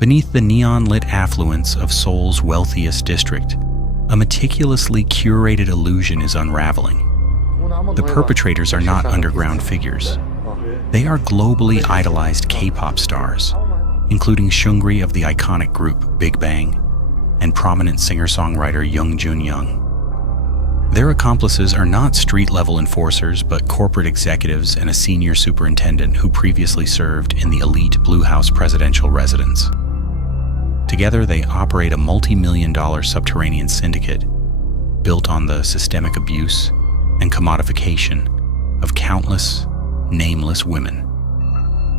Beneath the neon-lit affluence of Seoul's wealthiest district, a meticulously curated illusion is unraveling. The perpetrators are not underground figures. They are globally idolized K-pop stars, including Seungri of the iconic group Big Bang and prominent singer-songwriter Young. Their accomplices are not street-level enforcers, but corporate executives and a senior superintendent who previously served in the elite Blue House presidential residence. Together, they operate a multi-million-dollar subterranean syndicate built on the systemic abuse and commodification of countless, nameless women.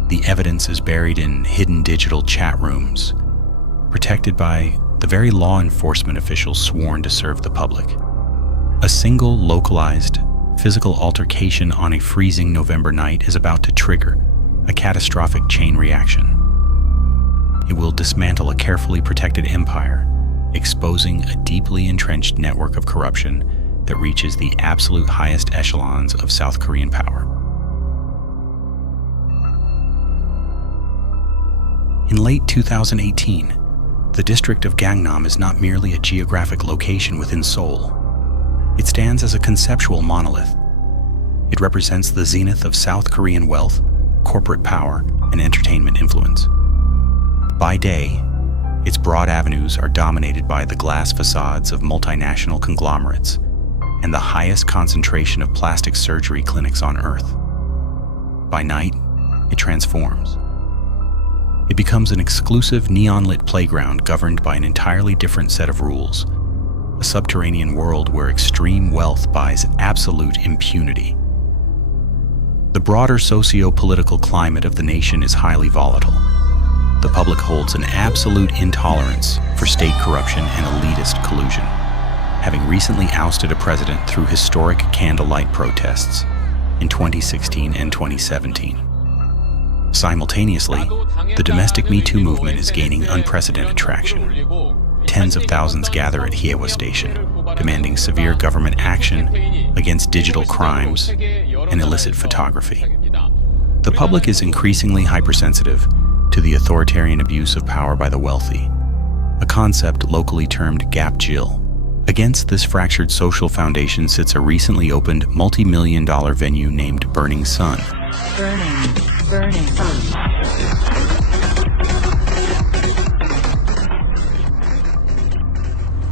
The evidence is buried in hidden digital chat rooms, protected by the very law enforcement officials sworn to serve the public. A single localized physical altercation on a freezing November night is about to trigger a catastrophic chain reaction. It will dismantle a carefully protected empire, exposing a deeply entrenched network of corruption that reaches the absolute highest echelons of South Korean power. In late 2018, the district of Gangnam is not merely a geographic location within Seoul. It stands as a conceptual monolith. It represents the zenith of South Korean wealth, corporate power, and entertainment influence. By day, its broad avenues are dominated by the glass facades of multinational conglomerates and the highest concentration of plastic surgery clinics on Earth. By night, it transforms. It becomes an exclusive neon-lit playground governed by an entirely different set of rules, a subterranean world where extreme wealth buys absolute impunity. The broader socio-political climate of the nation is highly volatile. The public holds an absolute intolerance for state corruption and elitist collusion, having recently ousted a president through historic candlelight protests in 2016 and 2017. Simultaneously, the domestic Me Too movement is gaining unprecedented traction. Tens of thousands gather at Hyewa Station, demanding severe government action against digital crimes and illicit photography. The public is increasingly hypersensitive to the authoritarian abuse of power by the wealthy, a concept locally termed gap-jill. Against this fractured social foundation sits a recently opened multi-million-dollar venue named Burning Sun. Burning Sun.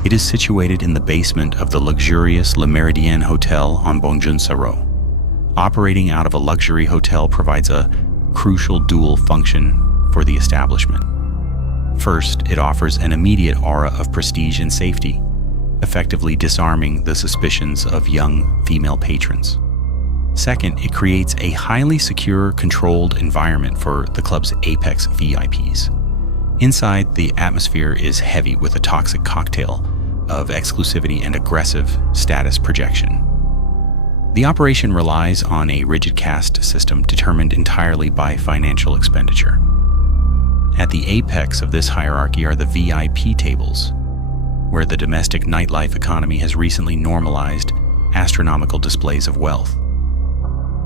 It is situated in the basement of the luxurious Le Méridien Hotel on Bongjunsa-ro. Operating out of a luxury hotel provides a crucial dual function for the establishment. First, it offers an immediate aura of prestige and safety, effectively disarming the suspicions of young female patrons. Second, it creates a highly secure, controlled environment for the club's apex VIPs. Inside, the atmosphere is heavy with a toxic cocktail of exclusivity and aggressive status projection. The operation relies on a rigid caste system determined entirely by financial expenditure. At the apex of this hierarchy are the VIP tables, where the domestic nightlife economy has recently normalized astronomical displays of wealth.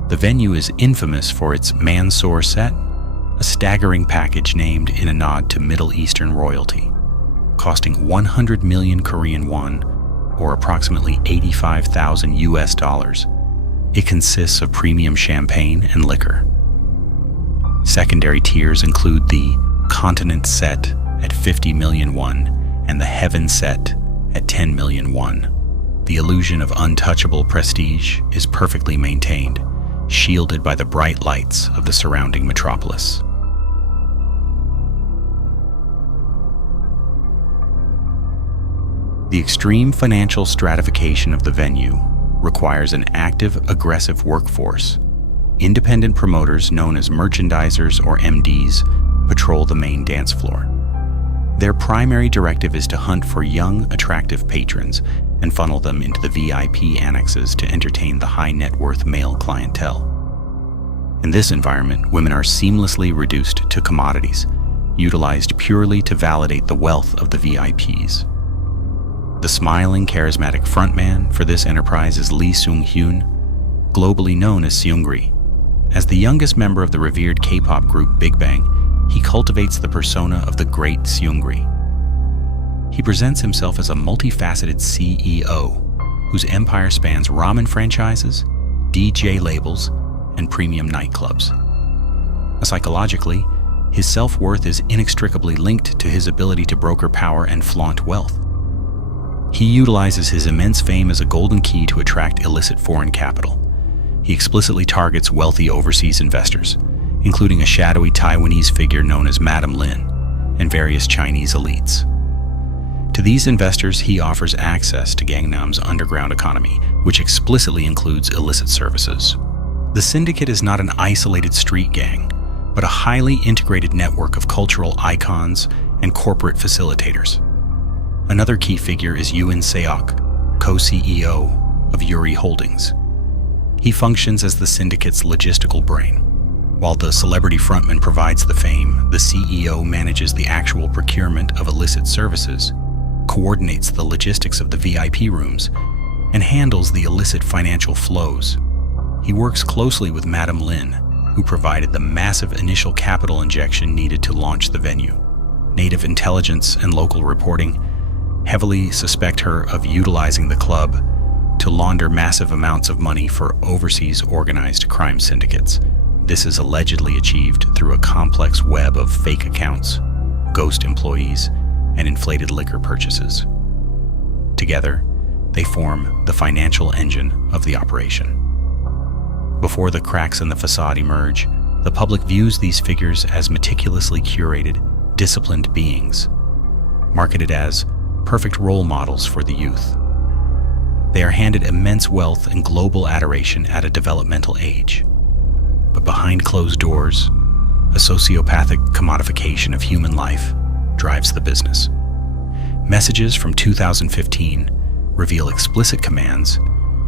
The venue is infamous for its Mansour set, a staggering package named in a nod to Middle Eastern royalty, costing 100 million Korean won, or approximately $85,000 US. It consists of premium champagne and liquor. Secondary tiers include the Continent set at 50 million won and the Heaven set at 10 million won. The illusion of untouchable prestige is perfectly maintained, shielded by the bright lights of the surrounding metropolis. The extreme financial stratification of the venue requires an active, aggressive workforce. Independent promoters known as merchandisers or MDs patrol the main dance floor. Their primary directive is to hunt for young, attractive patrons and funnel them into the VIP annexes to entertain the high-net-worth male clientele. In this environment, women are seamlessly reduced to commodities, utilized purely to validate the wealth of the VIPs. The smiling, charismatic frontman for this enterprise is Lee Seung-hyun, globally known as Seungri. As the youngest member of the revered K-pop group Big Bang, he cultivates the persona of the great Seungri. He presents himself as a multifaceted CEO whose empire spans ramen franchises, DJ labels, and premium nightclubs. Psychologically, his self-worth is inextricably linked to his ability to broker power and flaunt wealth. He utilizes his immense fame as a golden key to attract illicit foreign capital. He explicitly targets wealthy overseas investors, including a shadowy Taiwanese figure known as Madam Lin and various Chinese elites. To these investors, he offers access to Gangnam's underground economy, which explicitly includes illicit services. The syndicate is not an isolated street gang, but a highly integrated network of cultural icons and corporate facilitators. Another key figure is Yoon Seok, co-CEO of Yuri Holdings. He functions as the syndicate's logistical brain. While the celebrity frontman provides the fame, the CEO manages the actual procurement of illicit services, coordinates the logistics of the VIP rooms, and handles the illicit financial flows. He works closely with Madam Lin, who provided the massive initial capital injection needed to launch the venue. Native intelligence and local reporting heavily suspect her of utilizing the club to launder massive amounts of money for overseas organized crime syndicates. This is allegedly achieved through a complex web of fake accounts, ghost employees, and inflated liquor purchases. Together, they form the financial engine of the operation. Before the cracks in the facade emerge, the public views these figures as meticulously curated, disciplined beings, marketed as perfect role models for the youth. They are handed immense wealth and global adoration at a developmental age. But behind closed doors, a sociopathic commodification of human life drives the business. Messages from 2015 reveal explicit commands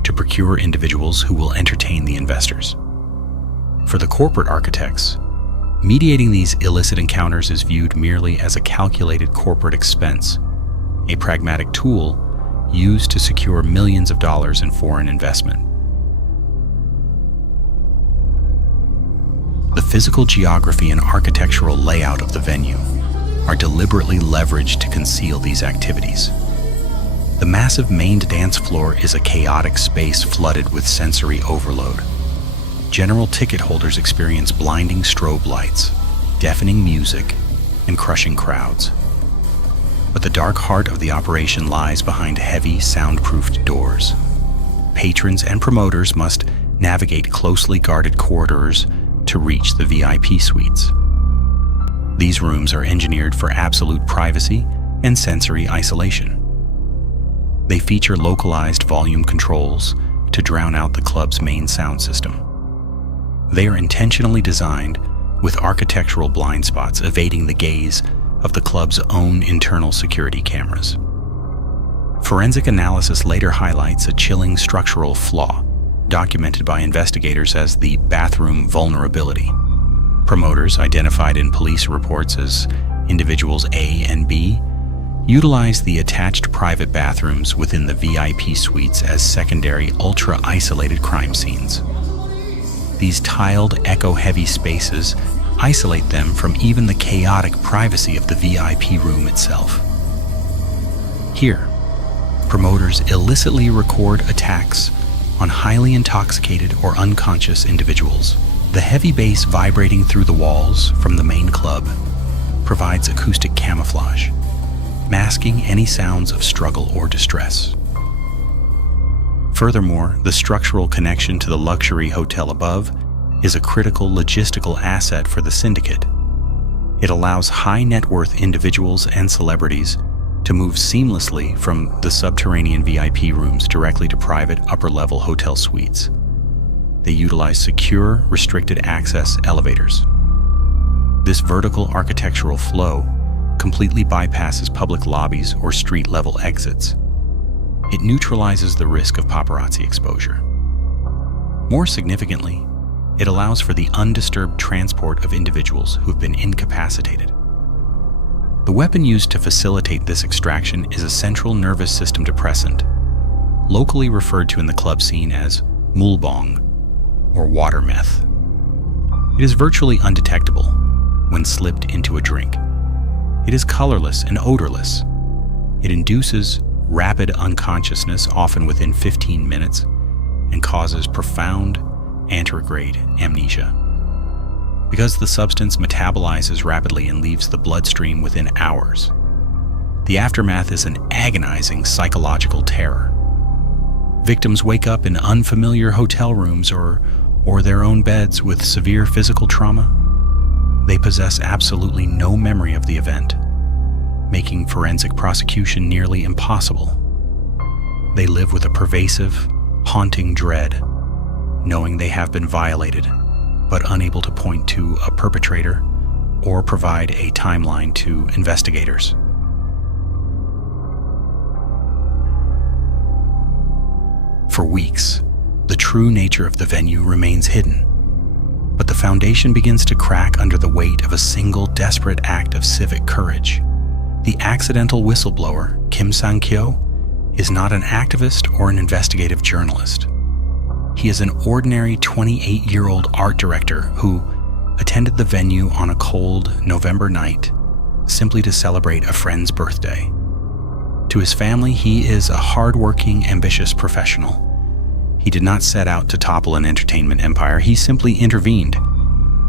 to procure individuals who will entertain the investors. For the corporate architects, mediating these illicit encounters is viewed merely as a calculated corporate expense, a pragmatic tool used to secure millions of dollars in foreign investment. The physical geography and architectural layout of the venue are deliberately leveraged to conceal these activities. The massive main dance floor is a chaotic space flooded with sensory overload. General ticket holders experience blinding strobe lights, deafening music, and crushing crowds. But the dark heart of the operation lies behind heavy, soundproofed doors. Patrons and promoters must navigate closely guarded corridors to reach the VIP suites. These rooms are engineered for absolute privacy and sensory isolation. They feature localized volume controls to drown out the club's main sound system. They are intentionally designed with architectural blind spots evading the gaze of the club's own internal security cameras. Forensic analysis later highlights a chilling structural flaw, documented by investigators as the bathroom vulnerability. Promoters, identified in police reports as individuals A and B, utilize the attached private bathrooms within the VIP suites as secondary, ultra-isolated crime scenes. These tiled, echo-heavy spaces isolate them from even the chaotic privacy of the VIP room itself. Here, promoters illicitly record attacks on highly intoxicated or unconscious individuals. The heavy bass vibrating through the walls from the main club provides acoustic camouflage, masking any sounds of struggle or distress. Furthermore, the structural connection to the luxury hotel above is a critical logistical asset for the syndicate. It allows high-net-worth individuals and celebrities to move seamlessly from the subterranean VIP rooms directly to private upper-level hotel suites. They utilize secure, restricted access elevators. This vertical architectural flow completely bypasses public lobbies or street-level exits. It neutralizes the risk of paparazzi exposure. More significantly, it allows for the undisturbed transport of individuals who have been incapacitated. The weapon used to facilitate this extraction is a central nervous system depressant, locally referred to in the club scene as mulbong, or water meth. It is virtually undetectable, when slipped into a drink. It is colorless and odorless. It induces rapid unconsciousness, often within 15 minutes, and causes profound anterograde amnesia. Because the substance metabolizes rapidly and leaves the bloodstream within hours, the aftermath is an agonizing psychological terror. Victims wake up in unfamiliar hotel rooms or their own beds with severe physical trauma. They possess absolutely no memory of the event, making forensic prosecution nearly impossible. They live with a pervasive, haunting dread, knowing they have been violated, but unable to point to a perpetrator or provide a timeline to investigators. For weeks, the true nature of the venue remains hidden, but the foundation begins to crack under the weight of a single desperate act of civic courage. The accidental whistleblower, Kim Sang-kyo, is not an activist or an investigative journalist. He is an ordinary 28-year-old art director who attended the venue on a cold November night simply to celebrate a friend's birthday. To his family, he is a hard-working, ambitious professional. He did not set out to topple an entertainment empire. He simply intervened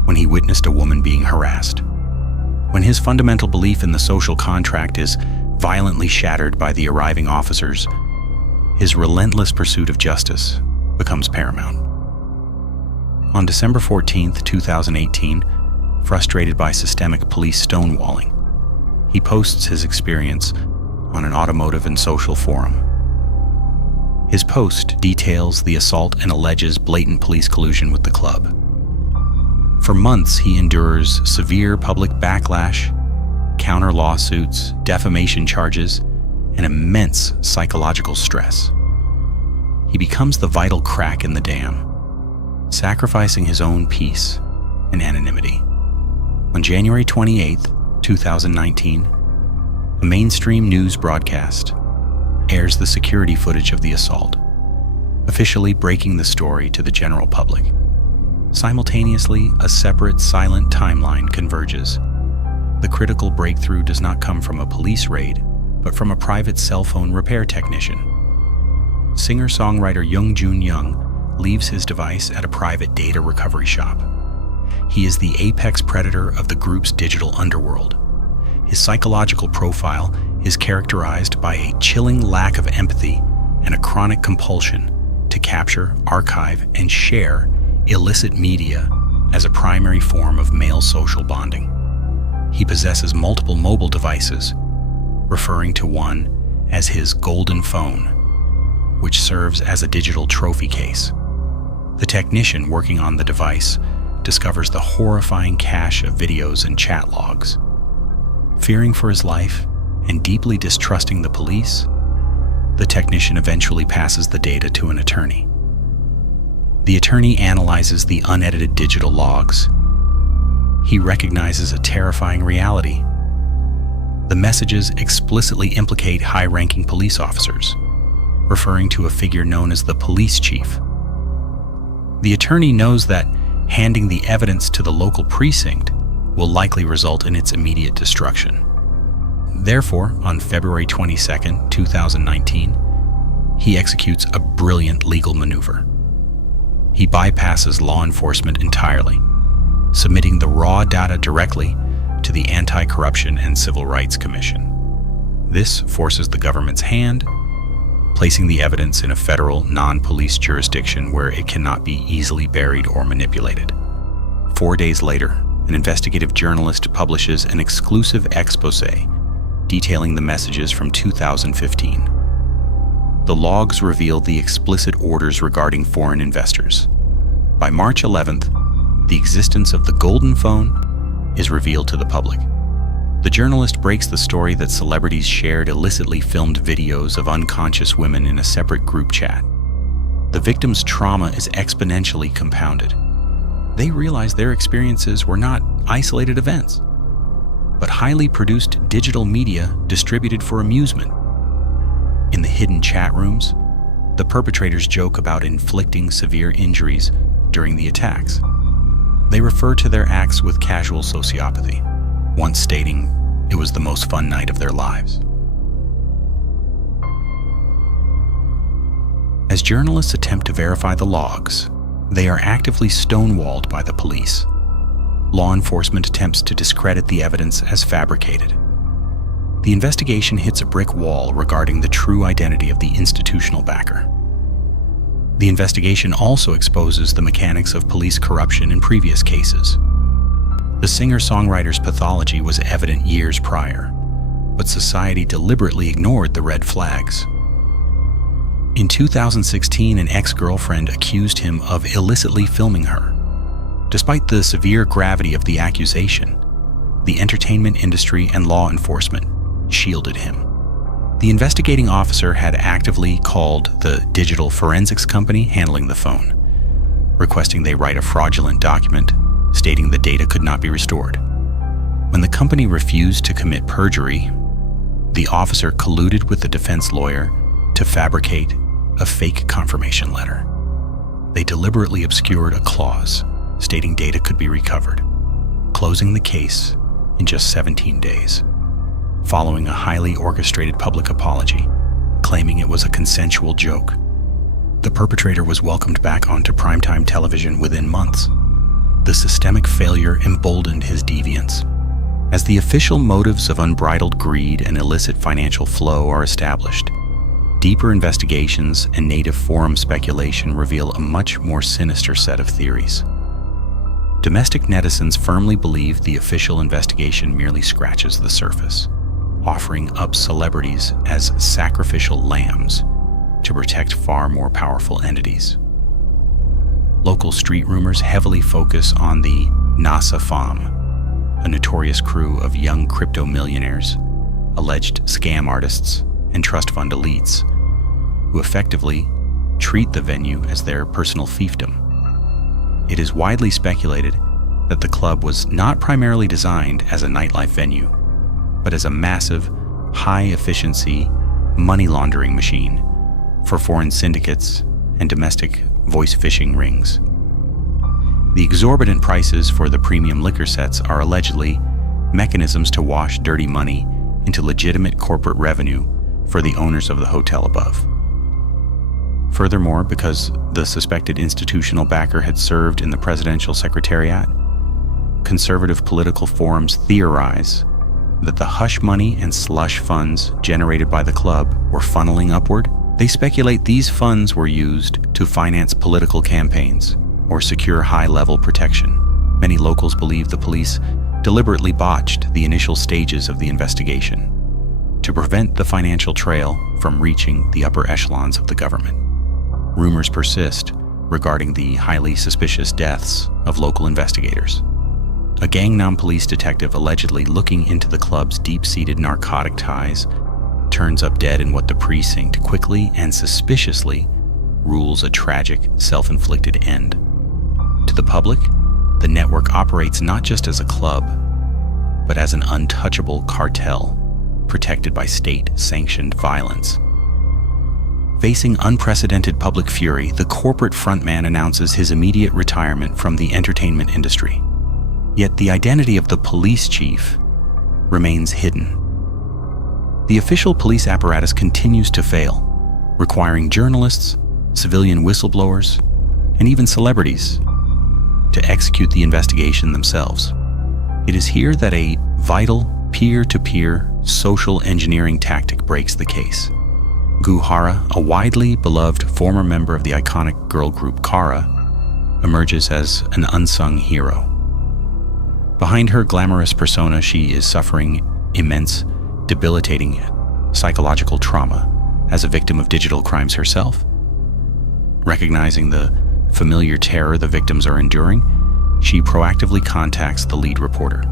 when he witnessed a woman being harassed. When his fundamental belief in the social contract is violently shattered by the arriving officers, his relentless pursuit of justice becomes paramount. On December 14, 2018, frustrated by systemic police stonewalling, he posts his experience on an automotive and social forum. His post details the assault and alleges blatant police collusion with the club. For months, he endures severe public backlash, counter lawsuits, defamation charges, and immense psychological stress. He becomes the vital crack in the dam, sacrificing his own peace and anonymity. On January 28, 2019, a mainstream news broadcast airs the security footage of the assault, officially breaking the story to the general public. Simultaneously, a separate, silent timeline converges. The critical breakthrough does not come from a police raid, but from a private cell phone repair technician. Singer-songwriter Jung Young leaves his device at a private data recovery shop. He is the apex predator of the group's digital underworld. His psychological profile is characterized by a chilling lack of empathy and a chronic compulsion to capture, archive, and share illicit media as a primary form of male social bonding. He possesses multiple mobile devices, referring to one as his golden phone, which serves as a digital trophy case. The technician working on the device discovers the horrifying cache of videos and chat logs. Fearing for his life and deeply distrusting the police, the technician eventually passes the data to an attorney. The attorney analyzes the unedited digital logs. He recognizes a terrifying reality. The messages explicitly implicate high-ranking police officers, referring to a figure known as the police chief. The attorney knows that handing the evidence to the local precinct will likely result in its immediate destruction. Therefore, on February 22, 2019, he executes a brilliant legal maneuver. He bypasses law enforcement entirely, submitting the raw data directly to the Anti-Corruption and Civil Rights Commission. This forces the government's hand, placing the evidence in a federal, non-police jurisdiction where it cannot be easily buried or manipulated. 4 days later, an investigative journalist publishes an exclusive exposé detailing the messages from 2015. The logs reveal the explicit orders regarding foreign investors. By March 11th, the existence of the golden phone is revealed to the public. The journalist breaks the story that celebrities shared illicitly filmed videos of unconscious women in a separate group chat. The victims' trauma is exponentially compounded. They realize their experiences were not isolated events, but highly produced digital media distributed for amusement. In the hidden chat rooms, the perpetrators joke about inflicting severe injuries during the attacks. They refer to their acts with casual sociopathy, once stating it was the most fun night of their lives. As journalists attempt to verify the logs, they are actively stonewalled by the police. Law enforcement attempts to discredit the evidence as fabricated. The investigation hits a brick wall regarding the true identity of the institutional backer. The investigation also exposes the mechanics of police corruption in previous cases. The singer-songwriter's pathology was evident years prior, but society deliberately ignored the red flags. In 2016, an ex-girlfriend accused him of illicitly filming her. Despite the severe gravity of the accusation, the entertainment industry and law enforcement shielded him. The investigating officer had actively called the digital forensics company handling the phone, requesting they write a fraudulent document stating the data could not be restored. When the company refused to commit perjury, the officer colluded with the defense lawyer to fabricate a fake confirmation letter. They deliberately obscured a clause stating data could be recovered, closing the case in just 17 days, following a highly orchestrated public apology, claiming it was a consensual joke. The perpetrator was welcomed back onto primetime television within months. The systemic failure emboldened his deviance. As the official motives of unbridled greed and illicit financial flow are established, deeper investigations and native forum speculation reveal a much more sinister set of theories. Domestic netizens firmly believe the official investigation merely scratches the surface, offering up celebrities as sacrificial lambs to protect far more powerful entities. Local street rumors heavily focus on the NASA FAM, a notorious crew of young crypto millionaires, alleged scam artists, and trust fund elites, who effectively treat the venue as their personal fiefdom. It is widely speculated that the club was not primarily designed as a nightlife venue, but as a massive, high-efficiency money laundering machine for foreign syndicates and domestic voice phishing rings. The exorbitant prices for the premium liquor sets are allegedly mechanisms to wash dirty money into legitimate corporate revenue for the owners of the hotel above. Furthermore, because the suspected institutional backer had served in the presidential secretariat, conservative political forums theorize that the hush money and slush funds generated by the club were funneling upward. They speculate these funds were used to finance political campaigns or secure high-level protection. Many locals believe the police deliberately botched the initial stages of the investigation to prevent the financial trail from reaching the upper echelons of the government. Rumors persist regarding the highly suspicious deaths of local investigators. A Gangnam police detective allegedly looking into the club's deep-seated narcotic ties turns up dead in what the precinct quickly and suspiciously rules a tragic, self-inflicted end. To the public, the network operates not just as a club, but as an untouchable cartel protected by state-sanctioned violence. Facing unprecedented public fury, the corporate frontman announces his immediate retirement from the entertainment industry. Yet the identity of the police chief remains hidden. The official police apparatus continues to fail, requiring journalists, civilian whistleblowers, and even celebrities to execute the investigation themselves. It is here that a vital peer-to-peer social engineering tactic breaks the case. Gu Hara, a widely beloved former member of the iconic girl group Kara, emerges as an unsung hero. Behind her glamorous persona, she is suffering immense, debilitating psychological trauma as a victim of digital crimes herself. Recognizing the familiar terror the victims are enduring, she proactively contacts the lead reporter.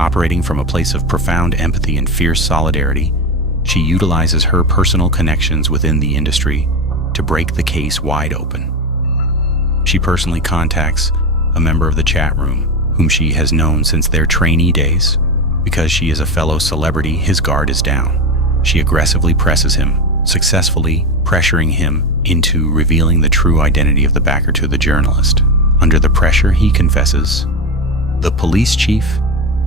Operating from a place of profound empathy and fierce solidarity, she utilizes her personal connections within the industry to break the case wide open. She personally contacts a member of the chat room whom she has known since their trainee days. Because she is a fellow celebrity, his guard is down. She aggressively presses him, successfully pressuring him into revealing the true identity of the backer to the journalist. Under the pressure, he confesses. The police chief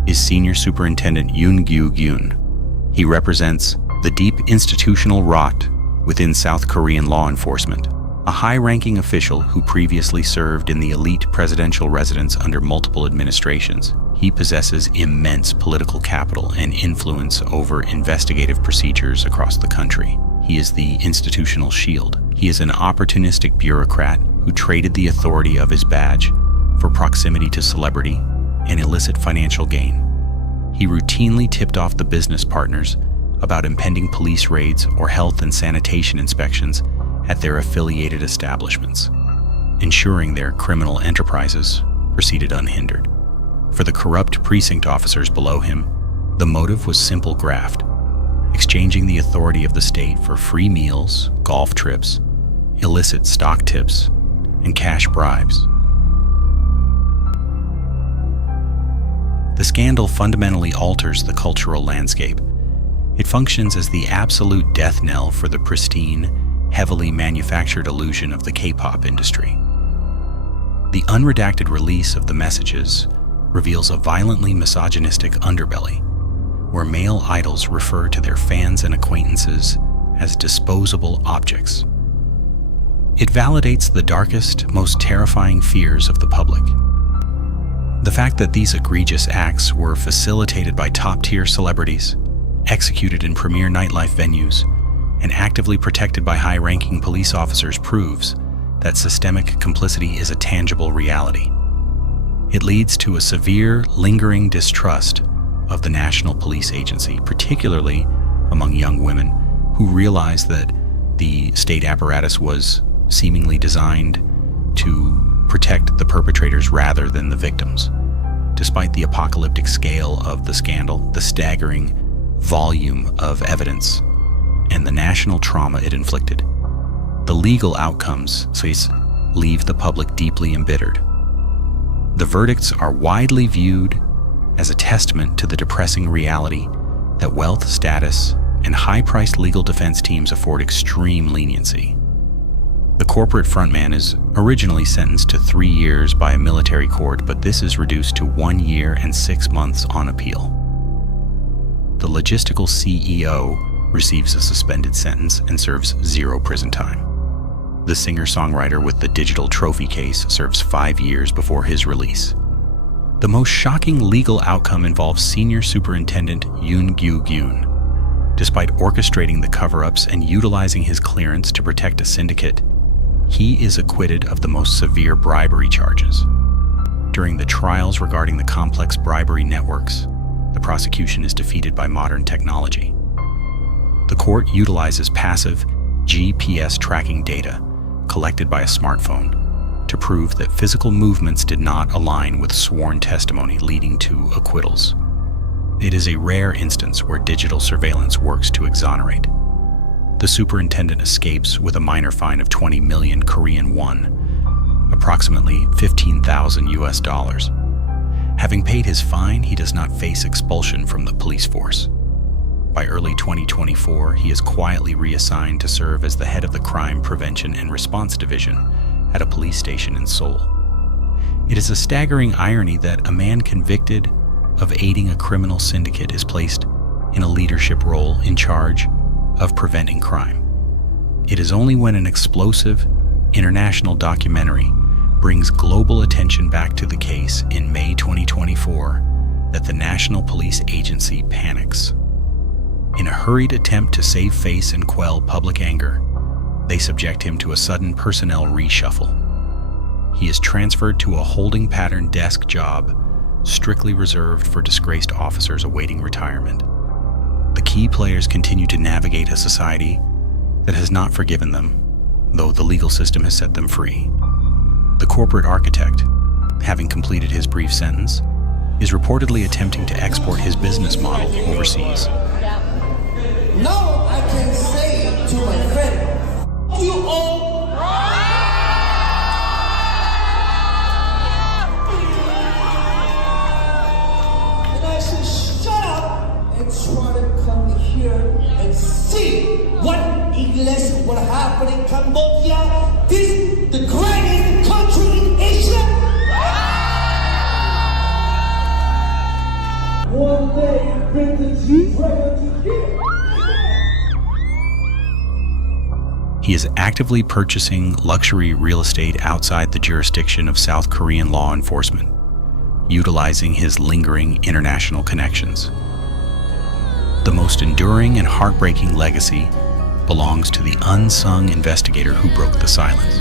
is Senior Superintendent Yoon Gyu-gyun. He represents the deep institutional rot within South Korean law enforcement, a high-ranking official who previously served in the elite presidential residence under multiple administrations. He possesses immense political capital and influence over investigative procedures across the country. He is the institutional shield. He is an opportunistic bureaucrat who traded the authority of his badge for proximity to celebrity and illicit financial gain. He routinely tipped off the business partners about impending police raids or health and sanitation inspections at their affiliated establishments, ensuring their criminal enterprises proceeded unhindered. For the corrupt precinct officers below him, the motive was simple graft, exchanging the authority of the state for free meals, golf trips, illicit stock tips, and cash bribes. The scandal fundamentally alters the cultural landscape. It functions as the absolute death knell for the pristine, heavily manufactured illusion of the K-pop industry. The unredacted release of the messages reveals a violently misogynistic underbelly, where male idols refer to their fans and acquaintances as disposable objects. It validates the darkest, most terrifying fears of the public. The fact that these egregious acts were facilitated by top-tier celebrities, executed in premier nightlife venues, and actively protected by high-ranking police officers proves that systemic complicity is a tangible reality. It leads to a severe, lingering distrust of the National Police Agency, particularly among young women who realize that the state apparatus was seemingly designed to protect the perpetrators rather than the victims. Despite the apocalyptic scale of the scandal, the staggering volume of evidence, and the national trauma it inflicted, the legal outcomes leave the public deeply embittered. The verdicts are widely viewed as a testament to the depressing reality that wealth, status, and high-priced legal defense teams afford extreme leniency. The corporate frontman is originally sentenced to 3 years by a military court, but this is reduced to 1 year and 6 months on appeal. The logistical CEO receives a suspended sentence and serves 0 prison time. The singer-songwriter with the digital trophy case serves 5 years before his release. The most shocking legal outcome involves Senior Superintendent Yoon Gyu-gyun. Despite orchestrating the cover-ups and utilizing his clearance to protect a syndicate, he is acquitted of the most severe bribery charges. During the trials regarding the complex bribery networks, the prosecution is defeated by modern technology. The court utilizes passive GPS tracking data collected by a smartphone to prove that physical movements did not align with sworn testimony, leading to acquittals. It is a rare instance where digital surveillance works to exonerate. The superintendent escapes with a minor fine of 20 million Korean won, approximately $15,000. Having paid his fine, he does not face expulsion from the police force. By early 2024, he is quietly reassigned to serve as the head of the Crime Prevention and Response Division at a police station in Seoul. It is a staggering irony that a man convicted of aiding a criminal syndicate is placed in a leadership role in charge of preventing crime. It is only when an explosive international documentary brings global attention back to the case in May 2024 that the National Police Agency panics. In a hurried attempt to save face and quell public anger, they subject him to a sudden personnel reshuffle. He is transferred to a holding pattern desk job strictly reserved for disgraced officers awaiting retirement. The key players continue to navigate a society that has not forgiven them, though the legal system has set them free. The corporate architect, having completed his brief sentence, is reportedly attempting to export his business model overseas. Now I can say to my friend, you all. And I said, shut up and try to come here and see what English will happen in Cambodia. This the greatest country in Asia. actively purchasing luxury real estate outside the jurisdiction of South Korean law enforcement, utilizing his lingering international connections. The most enduring and heartbreaking legacy belongs to the unsung investigator who broke the silence.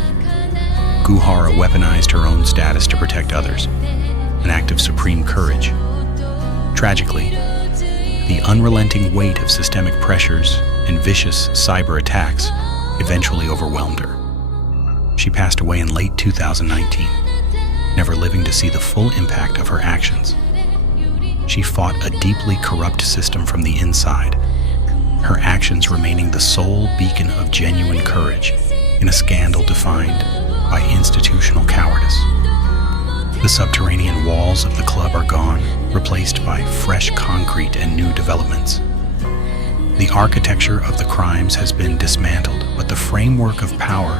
Guhara weaponized her own status to protect others, an act of supreme courage. Tragically, the unrelenting weight of systemic pressures and vicious cyber attacks eventually overwhelmed her. She passed away in late 2019, never living to see the full impact of her actions. She fought a deeply corrupt system from the inside, her actions remaining the sole beacon of genuine courage in a scandal defined by institutional cowardice. The subterranean walls of the club are gone, replaced by fresh concrete and new developments. The architecture of the crimes has been dismantled, but the framework of power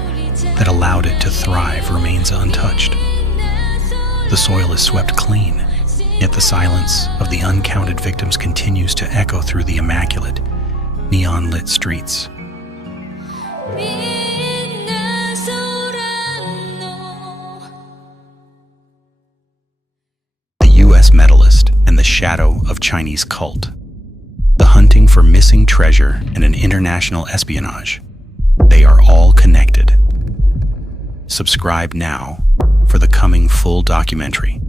that allowed it to thrive remains untouched. The soil is swept clean, yet the silence of the uncounted victims continues to echo through the immaculate, neon-lit streets. The U.S. medalist and the shadow of Chinese cult. The hunting for missing treasure and an international espionage. They are all connected. Subscribe now for the coming full documentary.